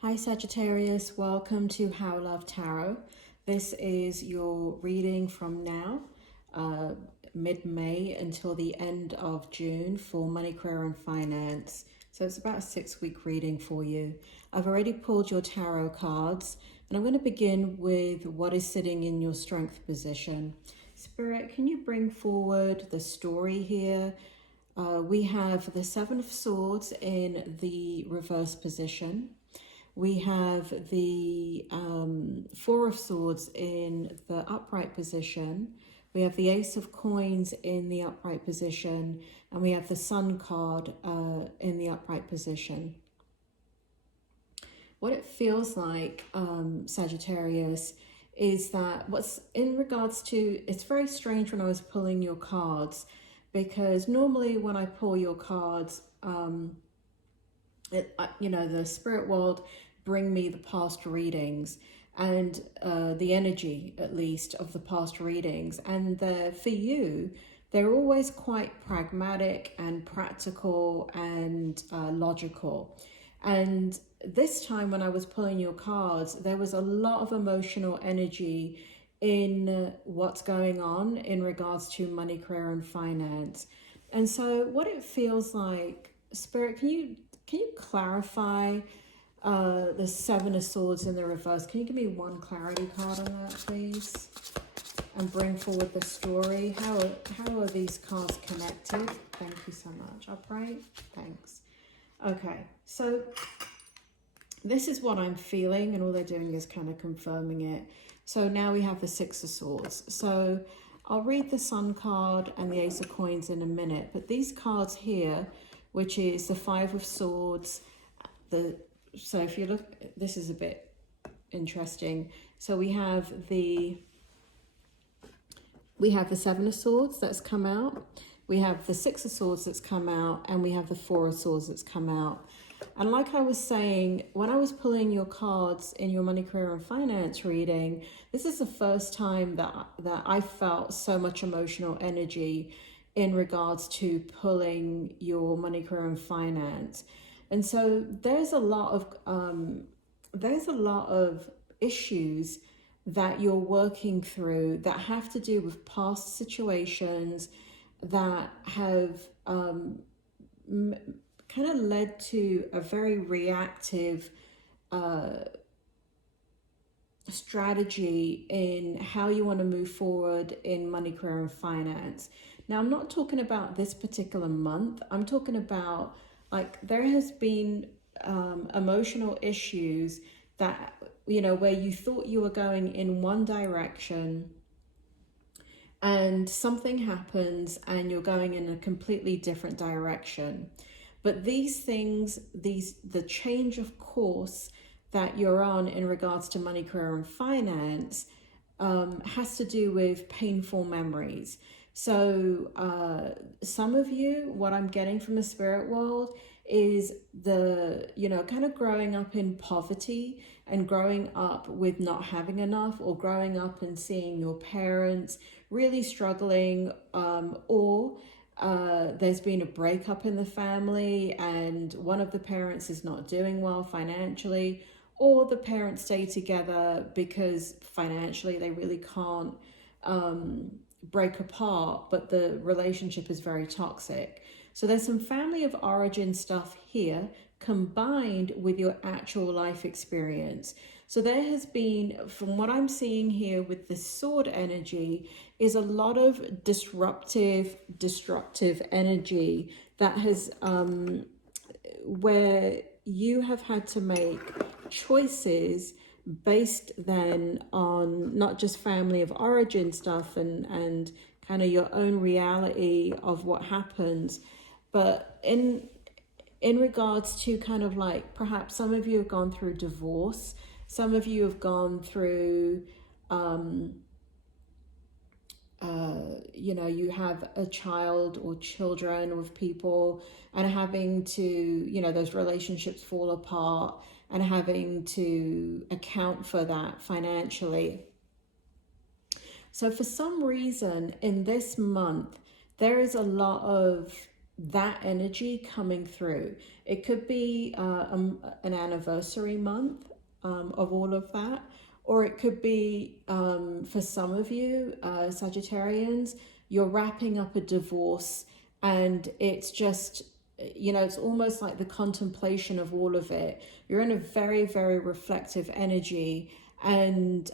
Hi Sagittarius, welcome to How Love Tarot. This is your reading from now, mid-May until the end of June for money, career and finance. So it's about a 6-week reading for you. I've already pulled your tarot cards and I'm going to begin with what is sitting in your strength position. Spirit, can you bring forward the story here? We have the Seven of Swords in the reverse position. We have the Four of Swords in the upright position. We have the Ace of Coins in the upright position. And we have the Sun card in the upright position. What it feels like, Sagittarius, is that what's in regards to, it's very strange when I was pulling your cards, because normally when I pull your cards, the spirit world bring me the past readings and the energy, at least, of the past readings. And for you, they're always quite pragmatic and practical and logical. And this time when I was pulling your cards, there was a lot of emotional energy in what's going on in regards to money, career and finance. And so what it feels like, Spirit, can you clarify the Seven of Swords in the reverse? Can you give me one clarity card on that, please? And bring forward the story. How are these cards connected? Thank you so much. Upright? Thanks. Okay, so this is what I'm feeling, and all they're doing is kind of confirming it. So now we have the Six of Swords. So I'll read the Sun card and the Ace of Coins in a minute, but these cards here, which is the Five of Swords, so if you look, this is a bit interesting. So we have the Seven of Swords that's come out, we have the Six of Swords that's come out, and we have the Four of Swords that's come out. And like I was saying, when I was pulling your cards in your money, career and finance reading, this is the first time that I felt so much emotional energy in regards to pulling your money, career and finance. And so there's a lot of issues that you're working through that have to do with past situations that have kind of led to a very reactive strategy in how you want to move forward in money, career and finance. Now, I'm not talking about this particular month. I'm talking about, like, there has been emotional issues that, where you thought you were going in one direction and something happens and you're going in a completely different direction. But these things, the change of course that you're on in regards to money, career and finance has to do with painful memories. So some of you, what I'm getting from the spirit world is kind of growing up in poverty and growing up with not having enough, or growing up and seeing your parents really struggling, or there's been a breakup in the family and one of the parents is not doing well financially, or the parents stay together because financially they really can't break apart, but the relationship is very toxic. So there's some family of origin stuff here combined with your actual life experience. So there has been, from what I'm seeing here with the sword energy, is a lot of destructive energy that has, where you have had to make choices based then on not just family of origin stuff and kind of your own reality of what happens, but in regards to kind of like, perhaps some of you have gone through divorce, some of you have gone through you have a child or children with people and having to, those relationships fall apart and having to account for that financially. So for some reason in this month, there is a lot of that energy coming through. It could be an anniversary month of all of that, or it could be for some of you Sagittarians, you're wrapping up a divorce, and it's just, you know, it's almost like the contemplation of all of it. You're in a very, very reflective energy, and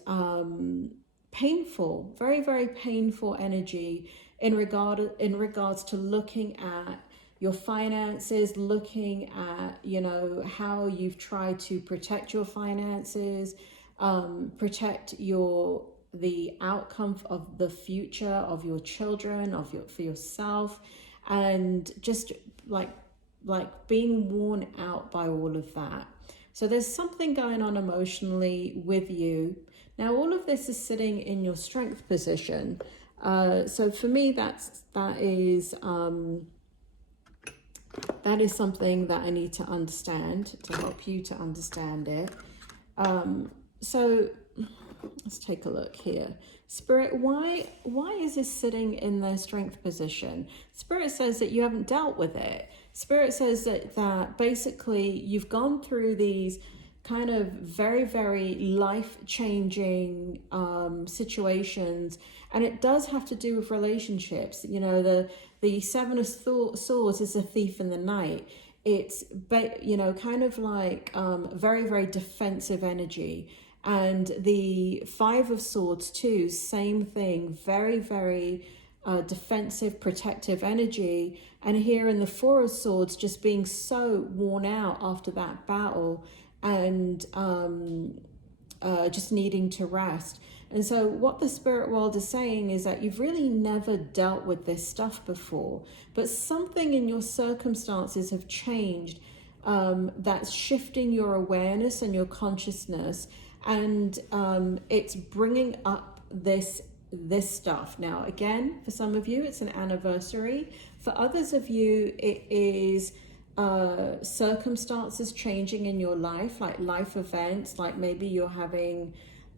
painful, very, very painful energy in regards to looking at your finances, looking at, you know, how you've tried to protect your finances, protect the outcome of the future of your children, for yourself, and just like being worn out by all of that. So there's something going on emotionally with you. Now, all of this is sitting in your strength position. So for me, that is something that I need to understand to help you to understand it. So let's take a look here. Spirit, why is this sitting in their strength position? Spirit says that you haven't dealt with it. Spirit says that basically you've gone through these kind of very, very life-changing situations, and it does have to do with relationships. You know, the Seven of Swords is a thief in the night. It's, you know, kind of like very, very defensive energy. And the Five of Swords too, same thing, very, very defensive, protective energy. And here in the Four of Swords, just being so worn out after that battle, and just needing to rest. And so what the spirit world is saying is that you've really never dealt with this stuff before, but something in your circumstances have changed, that's shifting your awareness and your consciousness, and it's bringing up this stuff. Now, again, for some of you, it's an anniversary. For others of you, it is circumstances changing in your life, like life events, like maybe you're having,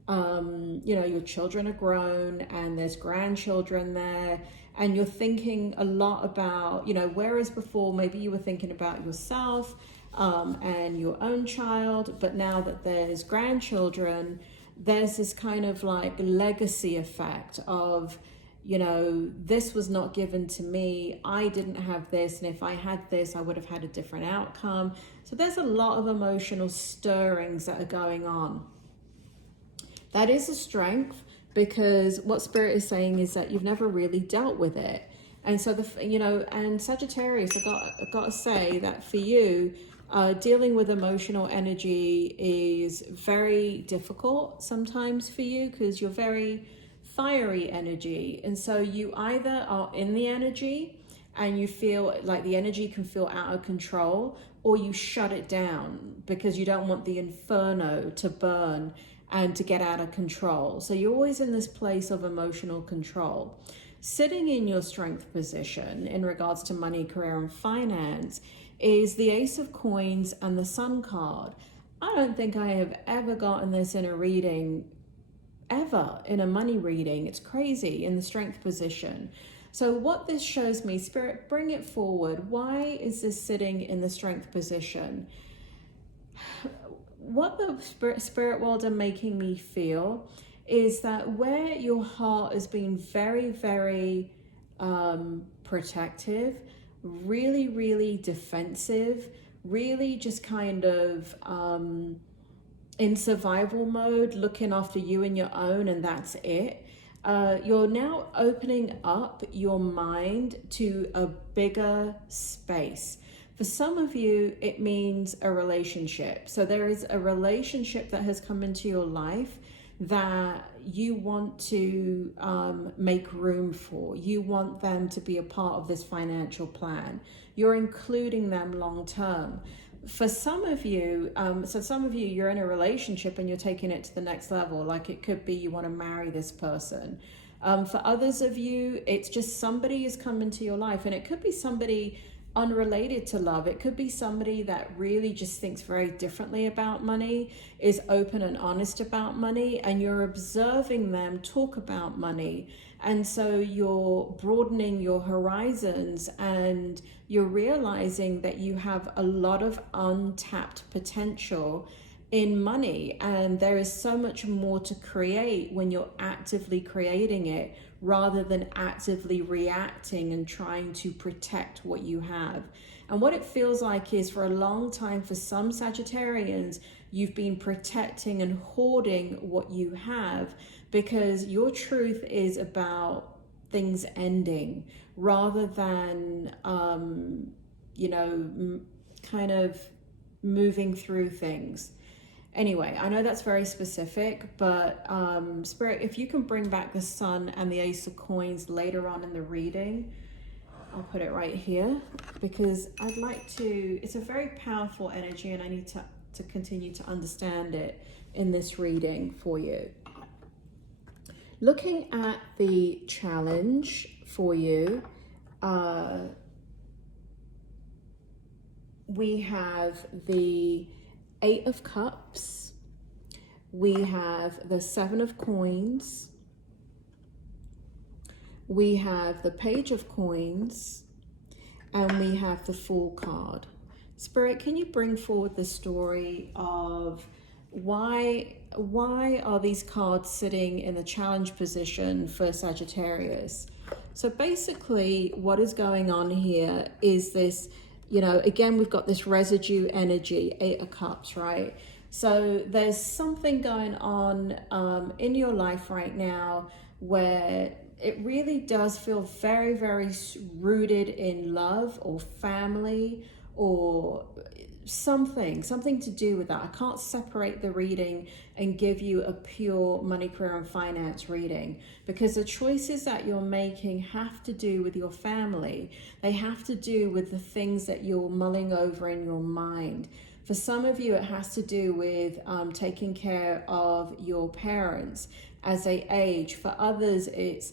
you know, your children are grown and there's grandchildren there, and you're thinking a lot about, you know, whereas before maybe you were thinking about yourself and your own child, but now that there's grandchildren, there's this kind of like legacy effect of, you know, this was not given to me, I didn't have this, and if I had this, I would have had a different outcome. So there's a lot of emotional stirrings that are going on. That is a strength, because what Spirit is saying is that you've never really dealt with it. And so, you know, and Sagittarius, I've got to say that for you, dealing with emotional energy is very difficult sometimes for you, because you're very fiery energy, and so you either are in the energy and you feel like the energy can feel out of control, or you shut it down because you don't want the inferno to burn and to get out of control. So you're always in this place of emotional control. Sitting in your strength position in regards to money, career, and finance is the Ace of Coins and the Sun card. I don't think I have ever gotten this in a reading, ever, in a money reading. It's crazy, in the strength position. So what this shows me, Spirit, bring it forward. Why is this sitting in the strength position? What the spirit world are making me feel is that where your heart has been very, very protective, really, really defensive, really just kind of in survival mode, looking after you and your own, and that's it. You're now opening up your mind to a bigger space. For some of you, it means a relationship. So there is a relationship that has come into your life that you want to make room for. You want them to be a part of this financial plan. You're including them long term. For some of you, you're in a relationship and you're taking it to the next level. Like it could be you want to marry this person. For others of you, it's just somebody has come into your life, and it could be somebody unrelated to love. It could be somebody that really just thinks very differently about money, is open and honest about money, and you're observing them talk about money. And so you're broadening your horizons, and you're realizing that you have a lot of untapped potential in money, and there is so much more to create when you're actively creating it rather than actively reacting and trying to protect what you have. And what it feels like is, for a long time, for some Sagittarians, you've been protecting and hoarding what you have because your truth is about things ending rather than, kind of moving through things. Anyway, I know that's very specific, but Spirit, if you can bring back the Sun and the Ace of Coins later on in the reading, I'll put it right here, because I'd like to, it's a very powerful energy and I need to continue to understand it in this reading for you. Looking at the challenge for you, we have the Eight of Cups, we have the Seven of Coins, we have the Page of Coins, and we have the Fool card. Spirit, can you bring forward the story of why are these cards sitting in the challenge position for Sagittarius? So basically what is going on here is this, again, we've got this residue energy, Eight of Cups, right? So there's something going on in your life right now where it really does feel very, very rooted in love or family or something to do with that. I can't separate the reading and give you a pure money, career, and finance reading, because the choices that you're making have to do with your family. They have to do with the things that you're mulling over in your mind. For some of you, it has to do with taking care of your parents as they age. For others, it's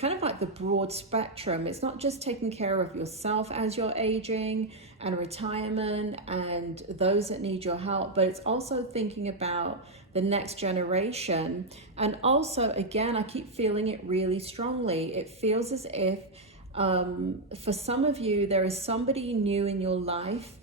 kind of like the broad spectrum. It's not just taking care of yourself as you're aging and retirement and those that need your help, but it's also thinking about the next generation. And also, again, I keep feeling it really strongly. It feels as if for some of you, there is somebody new in your life,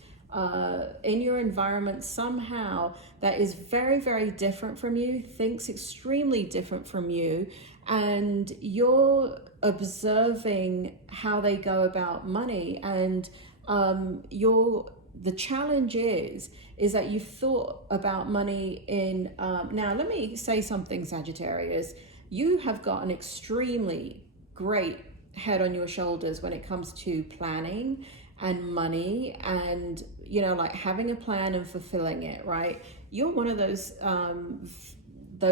in your environment somehow, that is very, very different from you, thinks extremely different from you, and you're observing how they go about money. And the challenge is that you've thought about money in, now let me say something, Sagittarius, you have got an extremely great head on your shoulders when it comes to planning and money and, like having a plan and fulfilling it, right? You're one of those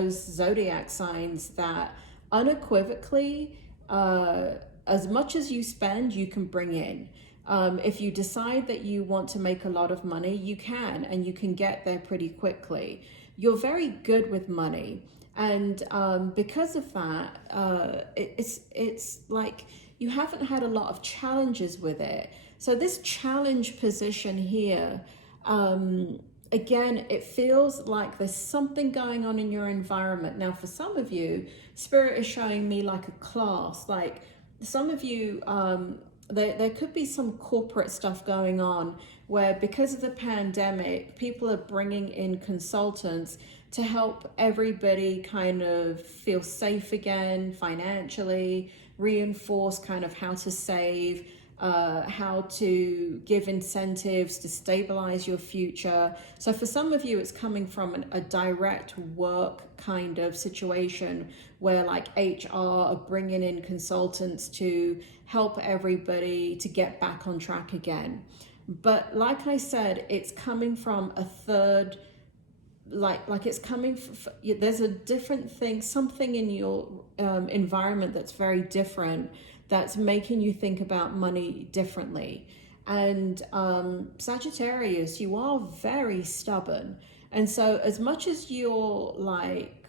zodiac signs that unequivocally, as much as you spend, you can bring in. If you decide that you want to make a lot of money, you can, and you can get there pretty quickly. You're very good with money. And because of that, it's like you haven't had a lot of challenges with it. So this challenge position here, again, it feels like there's something going on in your environment. Now, for some of you, Spirit is showing me like a class. Like some of you, there could be some corporate stuff going on where, because of the pandemic, people are bringing in consultants to help everybody kind of feel safe again financially, reinforce kind of how to save, how to give incentives to stabilize your future. So for some of you, it's coming from a direct work kind of situation where like HR are bringing in consultants to help everybody to get back on track again. But like I said, it's coming from a third, like it's coming there's a different thing, something in your environment that's very different, that's making you think about money differently. And Sagittarius, you are very stubborn. And so as much as you're like,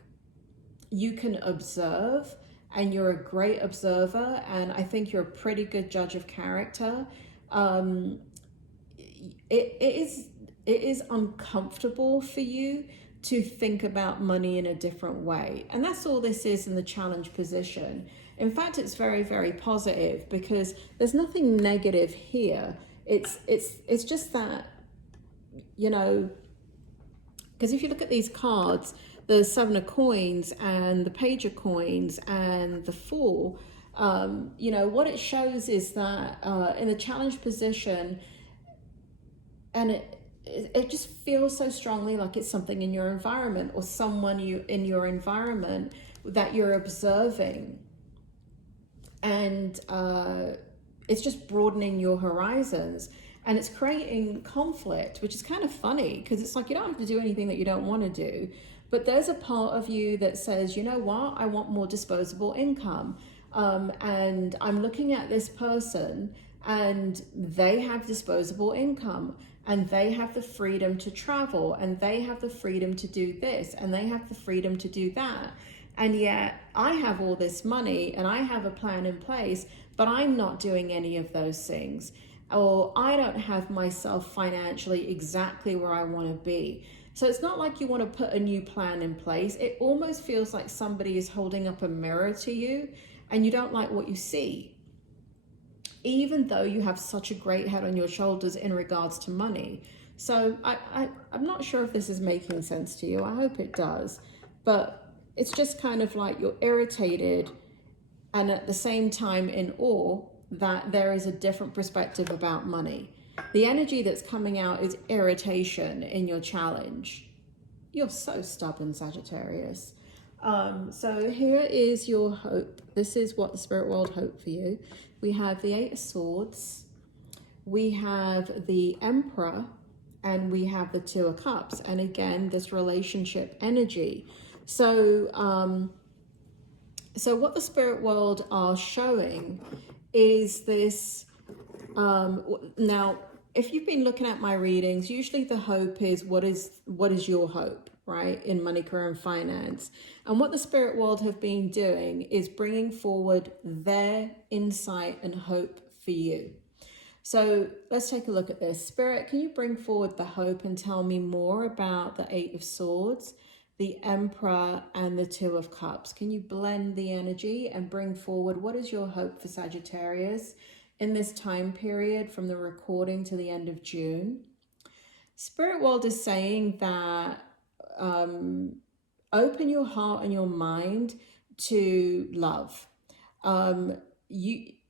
you can observe, and you're a great observer, and I think you're a pretty good judge of character, it is uncomfortable for you to think about money in a different way. And that's all this is in the challenge position. In fact, it's very, very positive, because there's nothing negative here. It's just that, you know, because if you look at these cards, the 7 of coins and the page of coins and the 4, you know, what it shows is that in a challenged position, and it just feels so strongly like it's something in your environment, or someone in your environment that you're observing, and it's just broadening your horizons, and it's creating conflict, which is kind of funny, because it's like you don't have to do anything that you don't want to do, but there's a part of you that says, you know what, I want more disposable income, and I'm looking at this person and they have disposable income, and they have the freedom to travel, and they have the freedom to do this, and they have the freedom to do that. And yet I have all this money and I have a plan in place, but I'm not doing any of those things. Or I don't have myself financially exactly where I want to be. So it's not like you want to put a new plan in place. It almost feels like somebody is holding up a mirror to you and you don't like what you see, even though you have such a great head on your shoulders in regards to money. So I'm not sure if this is making sense to you. I hope it does. But it's just kind of like you're irritated and at the same time in awe that there is a different perspective about money. The energy that's coming out is irritation in your challenge. You're so stubborn, Sagittarius. So here is your hope. This is what the spirit world hope for you. We have the 8 of Swords, we have the Emperor, and we have the 2 of Cups. And again, this relationship energy. So, so what the spirit world are showing is this, now, if you've been looking at my readings, usually the hope is what is your hope, right, in money, career, and finance. And what the spirit world have been doing is bringing forward their insight and hope for you. So let's take a look at this. Spirit, can you bring forward the hope and tell me more about the 8 of Swords, the Emperor, and the 2 of Cups? Can you blend the energy and bring forward what is your hope for Sagittarius in this time period from the recording to the end of June? Spirit world is saying that open your heart and your mind to love.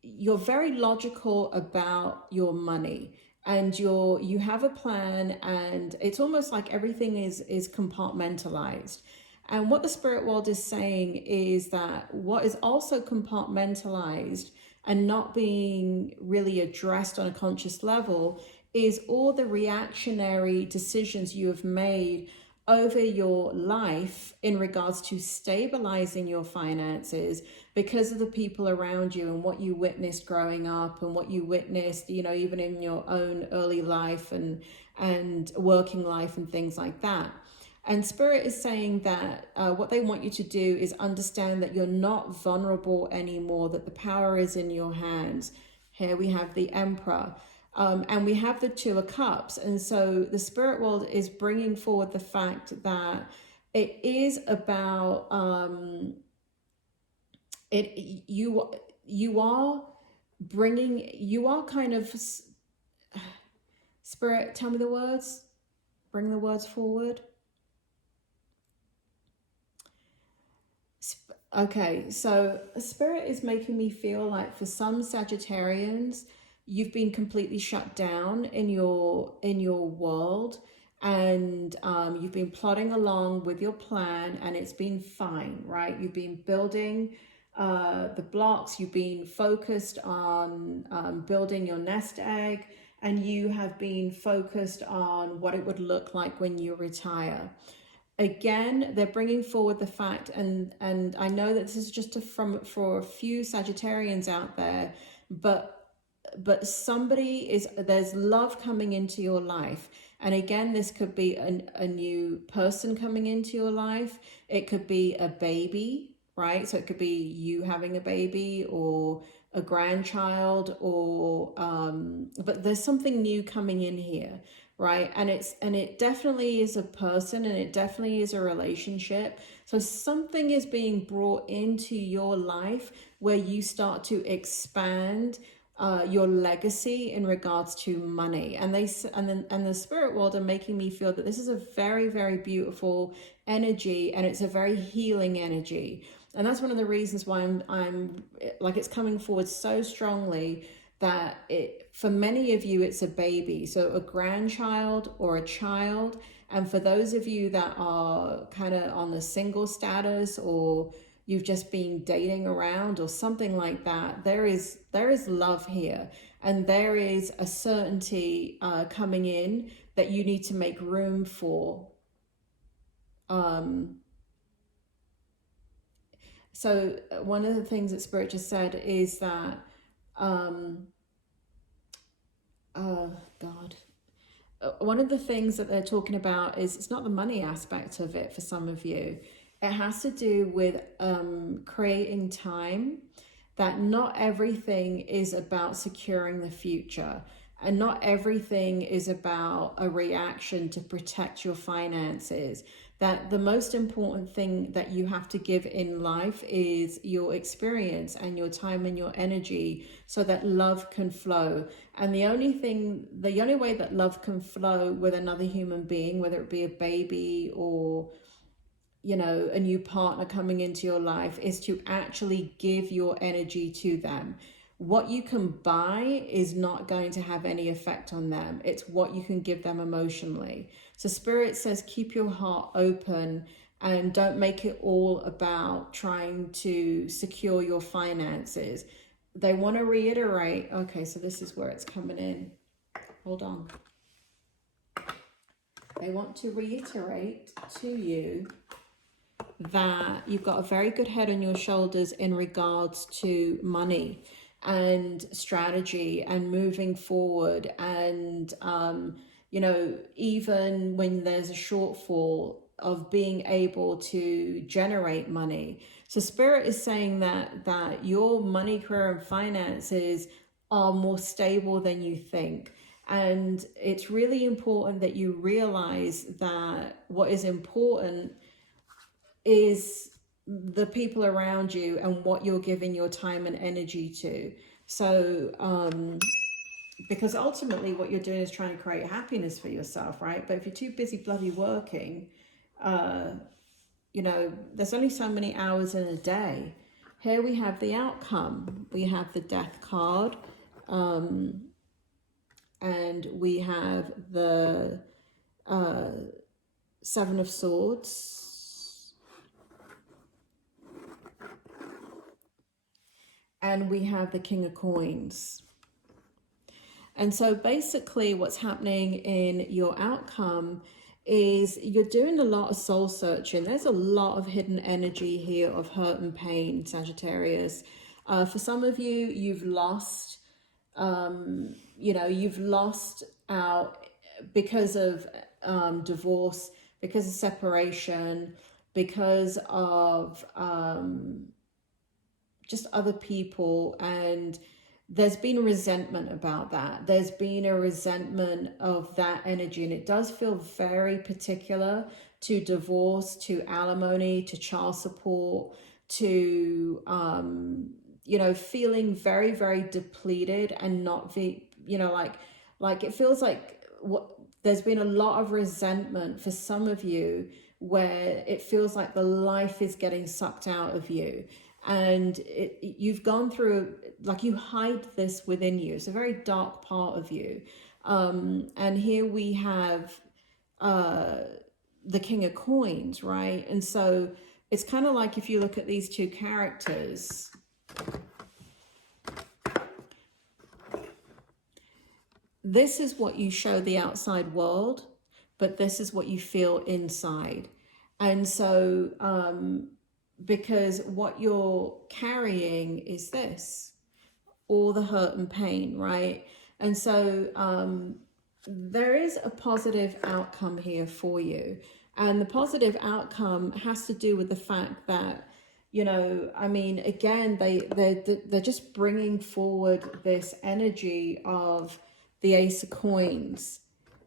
You're very logical about your money, and you have a plan, and it's almost like everything is compartmentalized. And what the spirit world is saying is that what is also compartmentalized and not being really addressed on a conscious level is all the reactionary decisions you have made over your life in regards to stabilizing your finances because of the people around you and what you witnessed growing up and what you witnessed, you know, even in your own early life and working life and things like that. And Spirit is saying that what they want you to do is understand that you're not vulnerable anymore, that the power is in your hands. Here we have the Emperor. And we have the 2 of Cups. And so the spirit world is bringing forward the fact that it is about, you are kind of, Spirit, tell me the words, bring the words forward. Okay, so Spirit is making me feel like for some Sagittarians, you've been completely shut down in your world, and you've been plodding along with your plan, and it's been fine, right? You've been building the blocks, you've been focused on building your nest egg, and you have been focused on what it would look like when you retire. Again, they're bringing forward the fact, and I know that this is just for a few Sagittarians out there, but there's love coming into your life. And again, this could be a new person coming into your life. It could be a baby, right? So it could be you having a baby or a grandchild, or but there's something new coming in here, right? And it definitely is a person, and it definitely is a relationship. So something is being brought into your life where you start to expand your legacy in regards to money. And and the spirit world are making me feel that this is a very, very beautiful energy, and it's a very healing energy. And that's one of the reasons why I'm like, it's coming forward so strongly that for many of you, it's a baby, so a grandchild or a child. And for those of you that are kind of on the single status, or you've just been dating around or something like that, there is love here, and there is a certainty coming in that you need to make room for. So one of the things that Spirit just said is that God. One of the things that they're talking about is, it's not the money aspect of it for some of you. It has to do with creating time, that not everything is about securing the future, and not everything is about a reaction to protect your finances. That the most important thing that you have to give in life is your experience and your time and your energy, so that love can flow. And the only way that love can flow with another human being, whether it be a baby or, you know, a new partner coming into your life, is to actually give your energy to them. What you can buy is not going to have any effect on them. It's what you can give them emotionally. So Spirit says, keep your heart open, and don't make it all about trying to secure your finances. They want to reiterate, okay, so this is where it's coming in. Hold on. They want to reiterate to you that you've got a very good head on your shoulders in regards to money and strategy and moving forward. And, you know, even when there's a shortfall, of being able to generate money. So Spirit is saying that your money, career, and finances are more stable than you think. And it's really important that you realize that what is important is the people around you and what you're giving your time and energy to. So, because ultimately what you're doing is trying to create happiness for yourself, right? But if you're too busy bloody working, you know, there's only so many hours in a day. Here we have the outcome. We have the Death card, and we have the Seven of Swords, and we have the King of Coins. And so basically what's happening in your outcome is you're doing a lot of soul searching. There's a lot of hidden energy here of hurt and pain, Sagittarius. For some of you, you've lost, you know, you've lost out because of divorce, because of separation, because of just other people, and there's been resentment about that. There's been a resentment of that energy, and it does feel very particular to divorce, to alimony, to child support, to you know, feeling very, very depleted and not you know, like it feels like there's been a lot of resentment for some of you, where it feels like the life is getting sucked out of you. And you've gone through, like, you hide this within you. It's a very dark part of you. And here we have the King of Coins, right? And so it's kind of like, if you look at these two characters, this is what you show the outside world, but this is what you feel inside. And so, because what you're carrying is this, all the hurt and pain, right? And so there is a positive outcome here for you. And the positive outcome has to do with the fact that, you know, I mean, again, they're just bringing forward this energy of the Ace of Coins.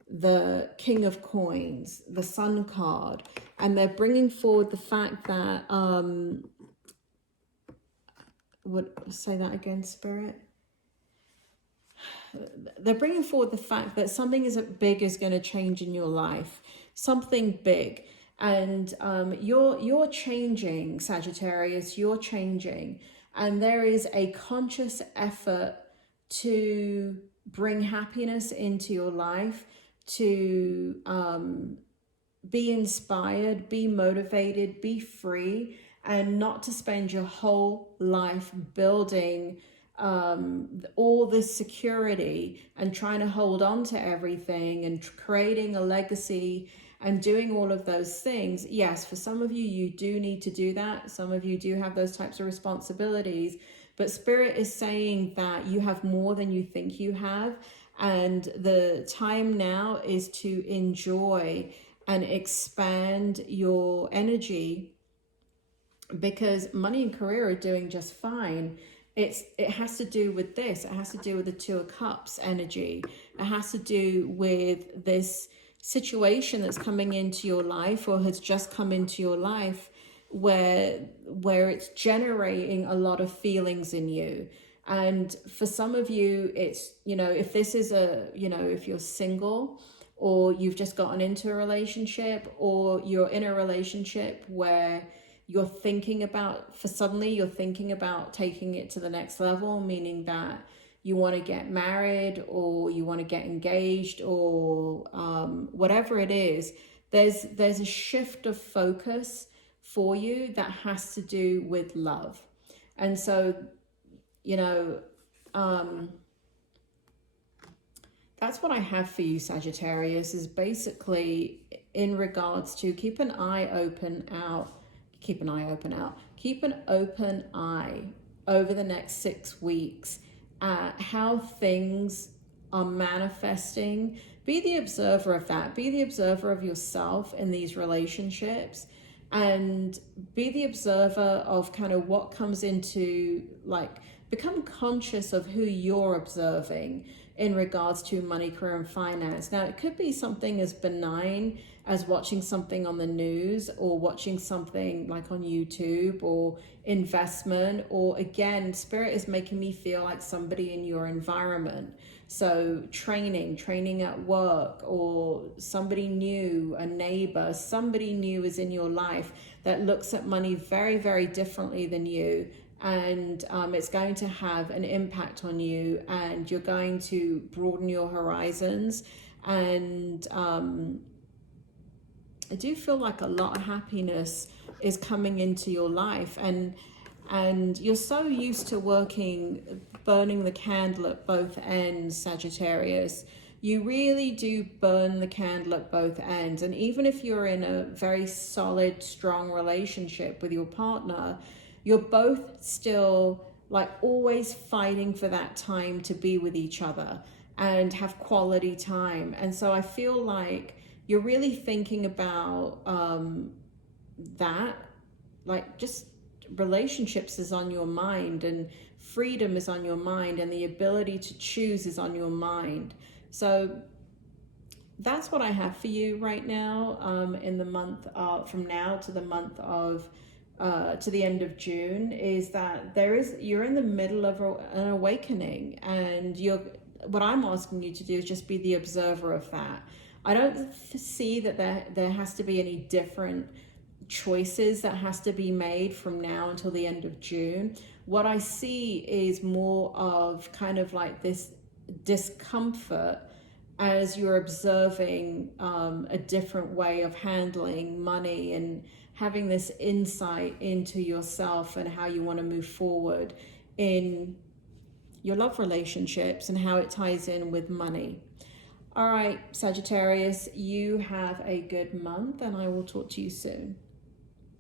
the King of Coins, the Sun card, and they're bringing forward the fact that, say that again, Spirit? They're bringing forward the fact that something big is going to change in your life, something big. And you're changing, Sagittarius, you're changing. And there is a conscious effort to bring happiness into your life, to be inspired, be motivated, be free, and not to spend your whole life building all this security and trying to hold on to everything and creating a legacy and doing all of those things. Yes, for some of you, you do need to do that. Some of you do have those types of responsibilities, but Spirit is saying that you have more than you think you have. And the time now is to enjoy and expand your energy, because money and career are doing just fine. It has to do with this. It has to do with the Two of Cups energy. It has to do with this situation that's coming into your life, or has just come into your life, where it's generating a lot of feelings in you. And for some of you, it's, if this is if you're single, or you've just gotten into a relationship, or you're in a relationship where you're thinking about taking it to the next level, meaning that you want to get married, or you want to get engaged, or whatever it is, there's a shift of focus for you that has to do with love. And so, that's what I have for you, Sagittarius, is basically in regards to keep an open eye over the next 6 weeks at how things are manifesting. Be the observer of that. Be the observer of yourself in these relationships, and be the observer of kind of what comes into, become conscious of who you're observing in regards to money, career, and finance. Now, it could be something as benign as watching something on the news, or watching something like on YouTube, or investment, or again, Spirit is making me feel like somebody in your environment. So training at work, or somebody new, a neighbor, somebody new is in your life that looks at money very, very differently than you. And it's going to have an impact on you, and you're going to broaden your horizons. And I do feel like a lot of happiness is coming into your life, and you're so used to burning the candle at both ends, Sagittarius. You really do burn the candle at both ends. And even if you're in a very solid, strong relationship with your partner, you're both still always fighting for that time to be with each other and have quality time. And so I feel like you're really thinking about that, just relationships is on your mind, and freedom is on your mind, and the ability to choose is on your mind. So that's what I have for you right now, in the month from now to the month of to the end of June, is that you're in the middle of an awakening, and what I'm asking you to do is just be the observer of that. I don't see that there has to be any different choices that has to be made from now until the end of June. What I see is more of kind of like this discomfort as you're observing a different way of handling money, and having this insight into yourself and how you want to move forward in your love relationships and how it ties in with money. All right, Sagittarius, you have a good month, and I will talk to you soon.